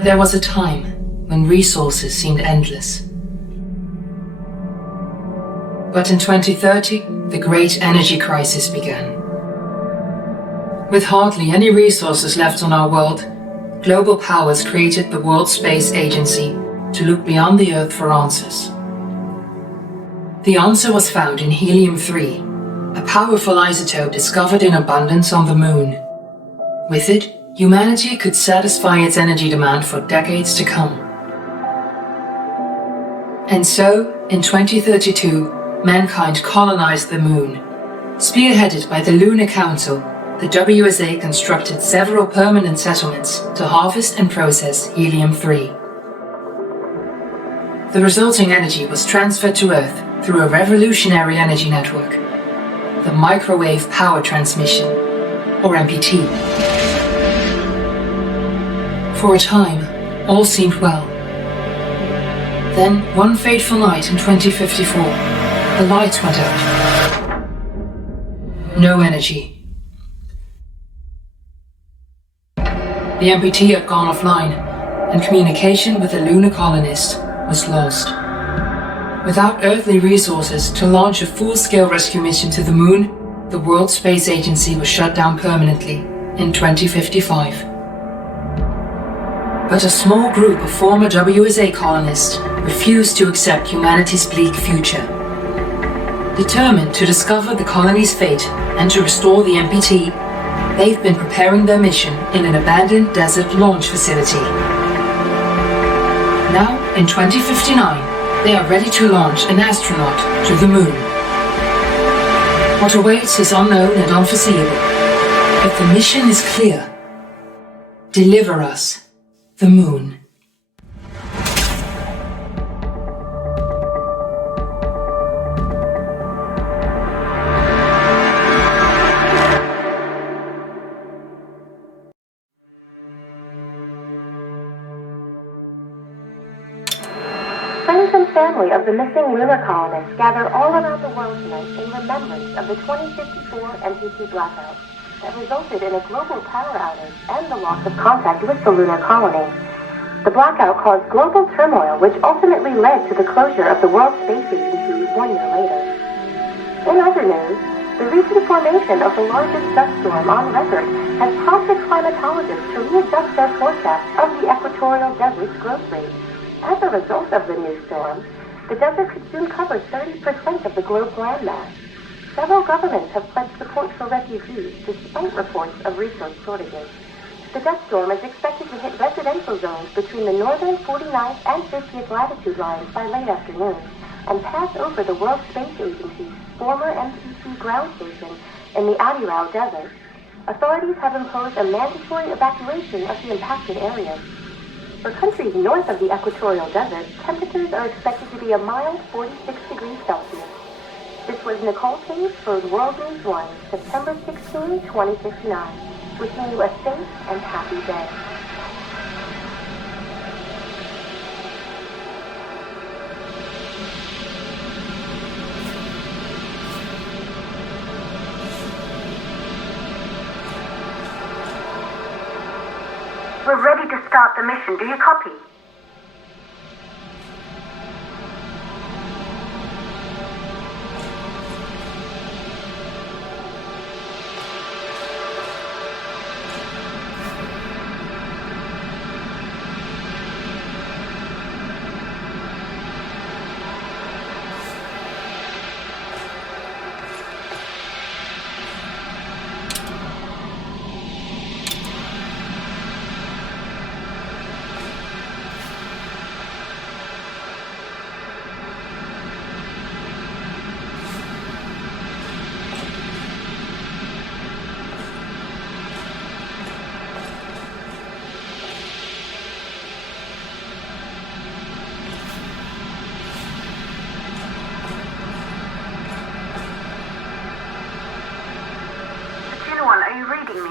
There was a time when resources seemed endless. But in 2030, the great energy crisis began. With hardly any resources left on our world, global powers created the World Space Agency to look beyond the Earth for answers. The answer was found in helium-3, a powerful isotope discovered in abundance on the Moon. With it, humanity could satisfy its energy demand for decades to come. And so, in 2032, mankind colonized the Moon. Spearheaded by the Lunar Council, the WSA constructed several permanent settlements to harvest and process helium-3. The resulting energy was transferred to Earth through a revolutionary energy network, the Microwave Power Transmission, or MPT. For a time, all seemed well. Then, one fateful night in 2054, the lights went out. No energy. The MPT had gone offline, and communication with the lunar colonist was lost. Without earthly resources to launch a full-scale rescue mission to the Moon, the World Space Agency was shut down permanently in 2055. But a small group of former WSA colonists refused to accept humanity's bleak future. Determined to discover the colony's fate and to restore the MPT, they've been preparing their mission in an abandoned desert launch facility. Now, in 2059, they are ready to launch an astronaut to the Moon. What awaits is unknown and unforeseeable, but the mission is clear. Deliver us the Moon. Friends and family of the missing lunar colonists gather all around the world tonight in remembrance of the 2054 MPT blackout that resulted in a global power outage and the loss of contact with the lunar colony. The blackout caused global turmoil, which ultimately led to the closure of the World Space Agency 1 year later. In other news, the recent formation of the largest dust storm on record has prompted climatologists to readjust their forecast of the equatorial desert's growth rate. As a result of the new storm, the desert could soon cover 30% of the globe's landmass. Several governments have pledged support for refugees despite reports of resource shortages. The dust storm is expected to hit residential zones between the northern 49th and 50th latitude lines by late afternoon and pass over the World Space Agency's former MPT ground station in the Adirau Desert. Authorities have imposed a mandatory evacuation of the impacted areas. For countries north of the equatorial desert, temperatures are expected to be a mild 46 degrees Celsius. This was Nicole Cage for World News 1, September 16, 2059. Wishing you a safe and happy day. We're ready to start the mission. Do you copy? Are you reading me?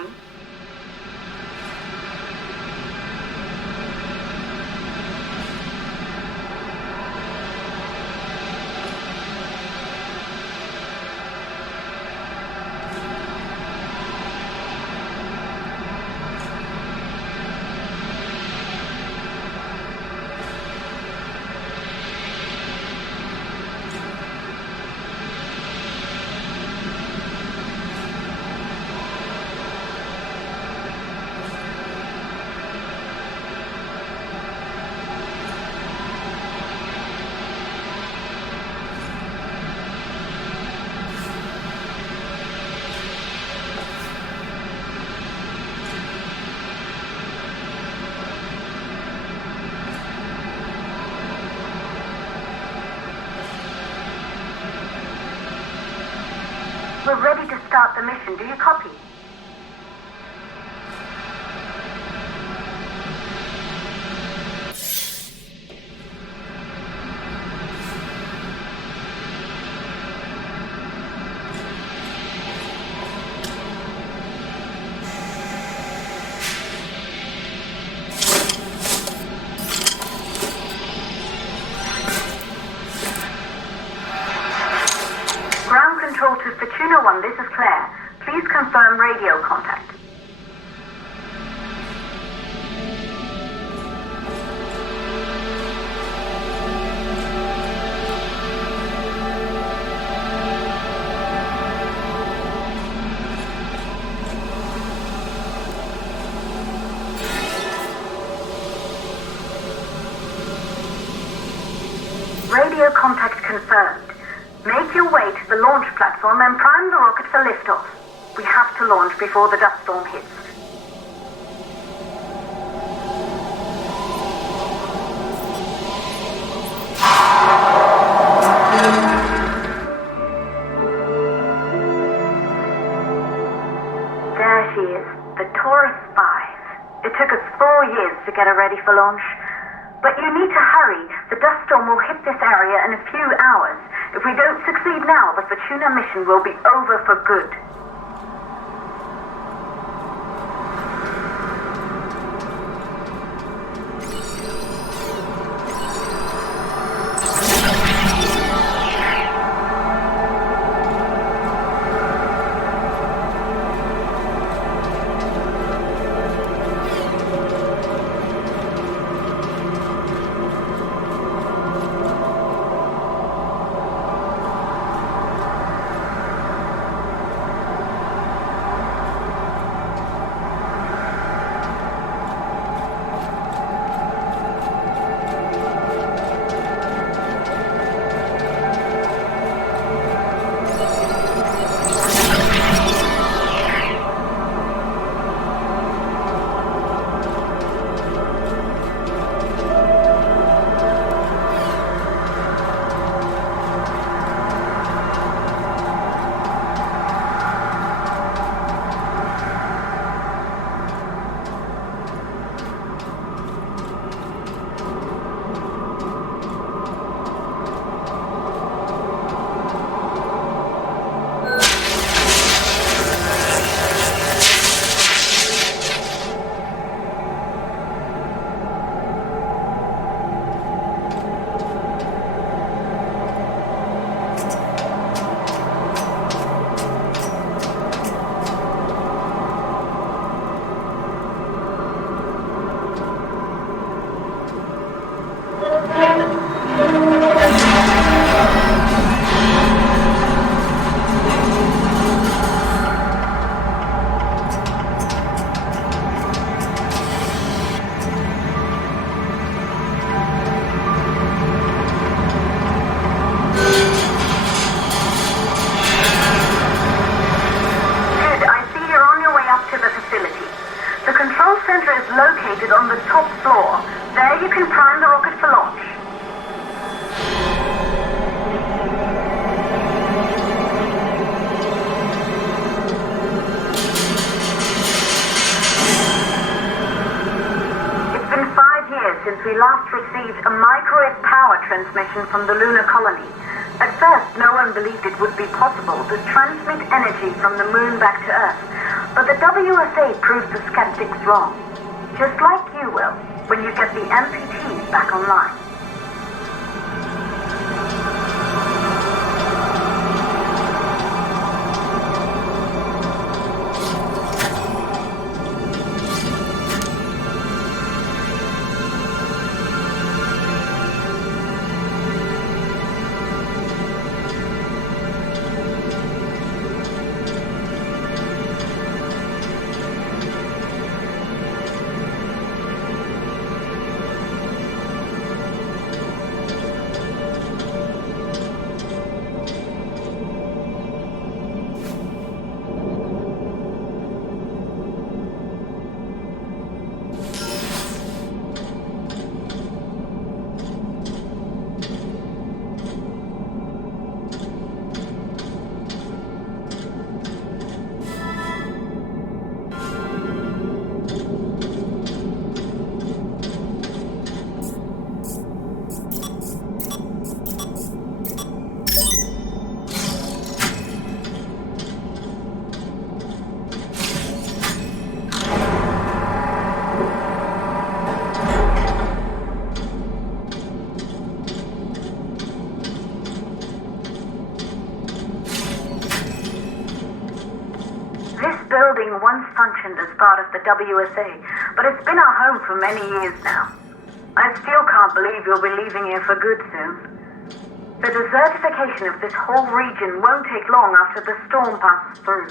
We're ready to start the mission. Do you copy? To Fortuna 1, this is Claire. Please confirm radio contact. Radio contact confirmed. Make your way to the launch platform and prime the rocket for liftoff. We have to launch before the dust storm hits. There she is, the Taurus 5. It took us 4 years to get her ready for launch. But you need to hurry. The dust storm will hit this area in a few hours. If we don't succeed now, the Fortuna mission will be over for good. located on the top floor. There you can prime the rocket for launch. It's been 5 years since we last received a microwave power transmission from the lunar colony. At first, no one believed it would be possible to transmit energy from the moon back to Earth. But the WSA proved the skeptics wrong. Just like you will, when you get the MPTs back online. functioned as part of the WSA, but it's been our home for many years now. I still can't believe you'll be leaving here for good soon. The desertification of this whole region won't take long after the storm passes through.